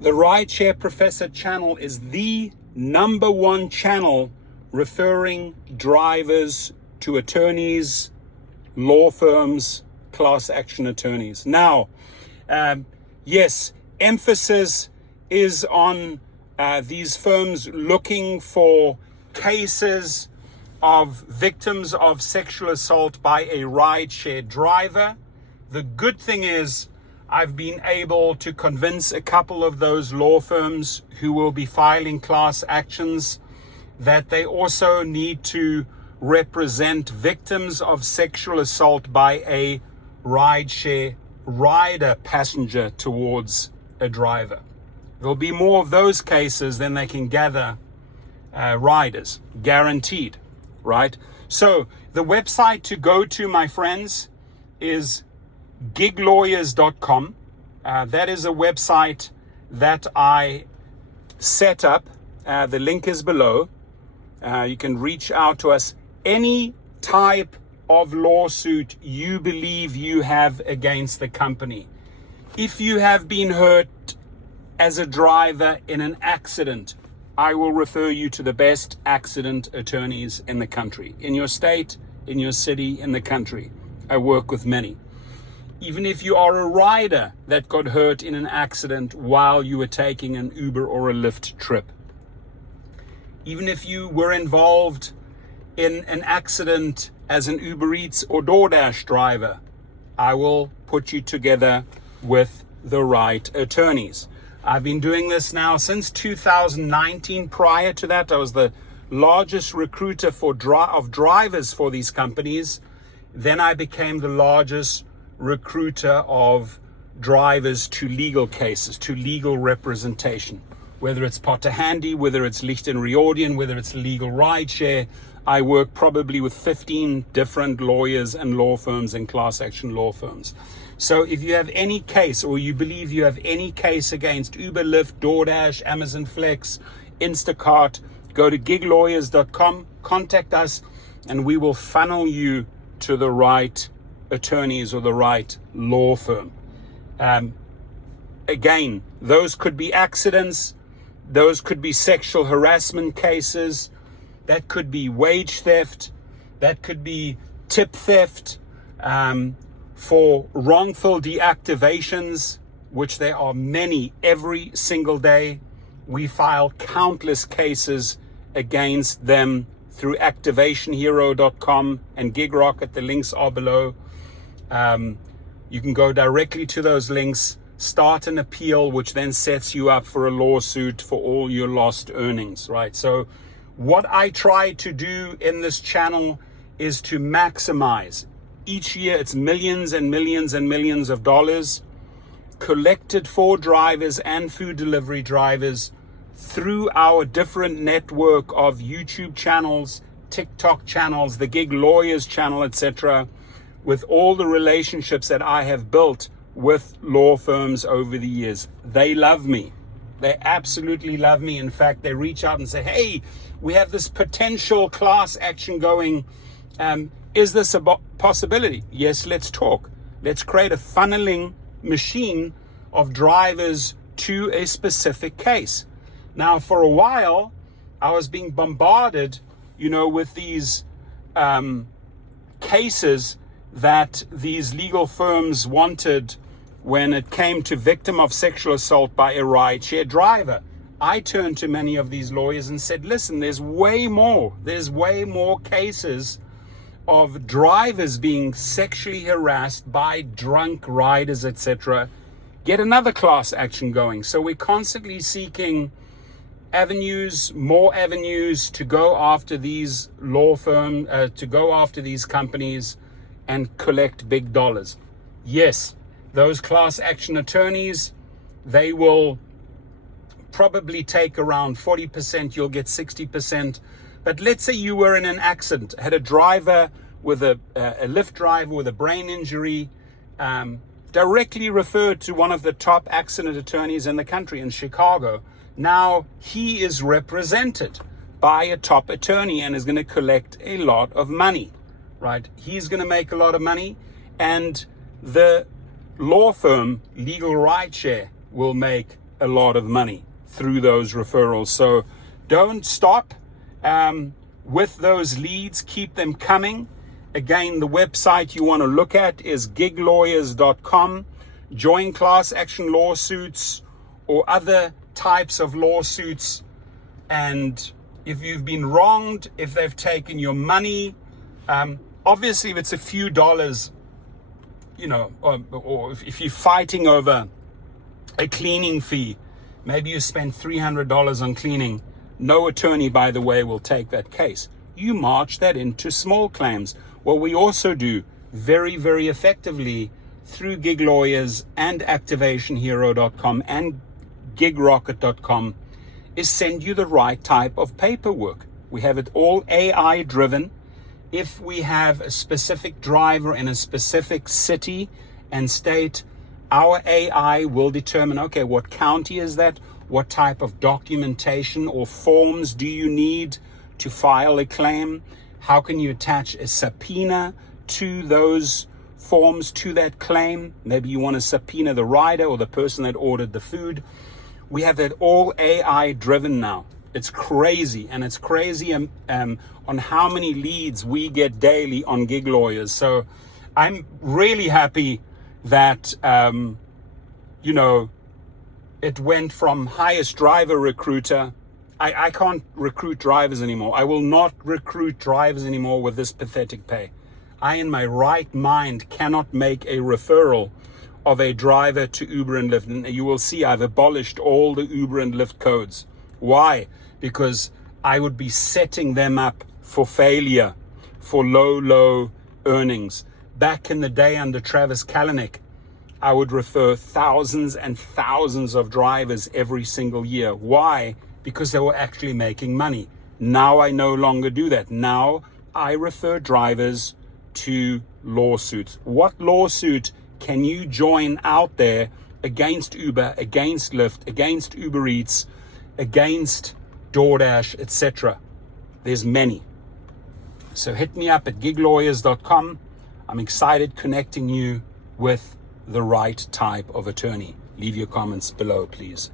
The Rideshare Professor channel is the #1 channel referring drivers to attorneys, law firms, class action attorneys. Now, yes, emphasis is on these firms looking for cases of victims of sexual assault by a rideshare driver. The good thing is I've been able to convince a couple of those law firms who will be filing class actions that they also need to represent victims of sexual assault by a rideshare rider passenger towards a driver. There'll be more of those cases than they can gather riders, guaranteed, right? So the website to go to, my friends, is giglawyers.com. That is a website that I set up. The link is below. You can reach out to us. Any type of lawsuit you believe you have against the company. If you have been hurt as a driver in an accident, I will refer you to the best accident attorneys in the country, in your state, in your city, in the country. I work with many. Even if you are a rider that got hurt in an accident while you were taking an Uber or a Lyft trip. Even if you were involved in an accident as an Uber Eats or DoorDash driver, I will put you together with the right attorneys. I've been doing this now since 2019. Prior to that, I was the largest recruiter of drivers for these companies. Then I became the largest recruiter of drivers to legal cases, to legal representation. Whether it's Potter Handy, whether it's Licht and Riordan, whether it's legal rideshare, I work probably with 15 different lawyers and law firms and class action law firms. So if you have any case, or you believe you have any case against Uber, Lyft, DoorDash, Amazon Flex, Instacart, go to giglawyers.com, contact us, and we will funnel you to the right attorneys or the right law firm. Again, those could be accidents, those could be sexual harassment cases, that could be wage theft, that could be tip theft, for wrongful deactivations, which there are many every single day. We file countless cases against them through activationhero.com and GigRocket. The links are below. You can go directly to those links, start an appeal, which then sets you up for a lawsuit for all your lost earnings, right? So what I try to do in this channel is to maximize. Each year it's millions and millions and millions of dollars collected for drivers and food delivery drivers through our different network of YouTube channels, TikTok channels, the Gig Lawyers channel, etc., with all the relationships that I have built with law firms over the years. They love me. They absolutely love me. In fact, they reach out and say, hey, we have this potential class action going. Is this a possibility? Yes, let's talk. Let's create a funneling machine of drivers to a specific case. Now, for a while, I was being bombarded, with these cases that these legal firms wanted when it came to victim of sexual assault by a rideshare driver. I turned to many of these lawyers and said, listen, there's way more cases of drivers being sexually harassed by drunk riders, etc. Get another class action going. So we're constantly seeking more avenues to go after these law firms, to go after these companies and collect big dollars. Yes, those class action attorneys, they will probably take around 40%, you'll get 60%. But let's say you were in an accident, had a driver with a Lyft driver with a brain injury, directly referred to one of the top accident attorneys in the country in Chicago. Now he is represented by a top attorney and is going to collect a lot of money, right? He's going to make a lot of money, and the law firm, Legal Rideshare, will make a lot of money through those referrals. So don't stop with those leads. Keep them coming. Again, the website you want to look at is giglawyers.com. Join class action lawsuits or other types of lawsuits. And if you've been wronged, if they've taken your money, obviously if it's a few dollars, or if you're fighting over a cleaning fee, maybe you spend $300 on cleaning. No attorney, by the way, will take that case. You march that into small claims. What we also do very, very effectively through Gig Lawyers and ActivationHero.com and GigRocket.com is send you the right type of paperwork. We have it all AI driven. If we have a specific driver in a specific city and state, our AI will determine, okay, what county is that? What type of documentation or forms do you need to file a claim? How can you attach a subpoena to those forms, to that claim? Maybe you want to subpoena the rider or the person that ordered the food. We have that all AI driven now. It's crazy, and it's crazy on how many leads we get daily on Gig Lawyers. So I'm really happy that, it went from highest driver recruiter. I can't recruit drivers anymore. I will not recruit drivers anymore with this pathetic pay. I, in my right mind, cannot make a referral of a driver to Uber and Lyft. And you will see I've abolished all the Uber and Lyft codes. Why? Because I would be setting them up for failure, for low earnings. Back in the day under Travis Kalanick, I would refer thousands and thousands of drivers every single year. Why? Because they were actually making money. Now I no longer do that. Now I refer drivers to lawsuits. What lawsuit can you join out there against Uber, against Lyft, against Uber Eats, against DoorDash, etc.? There's many. So hit me up at giglawyers.com. I'm excited connecting you with the right type of attorney. Leave your comments below, please.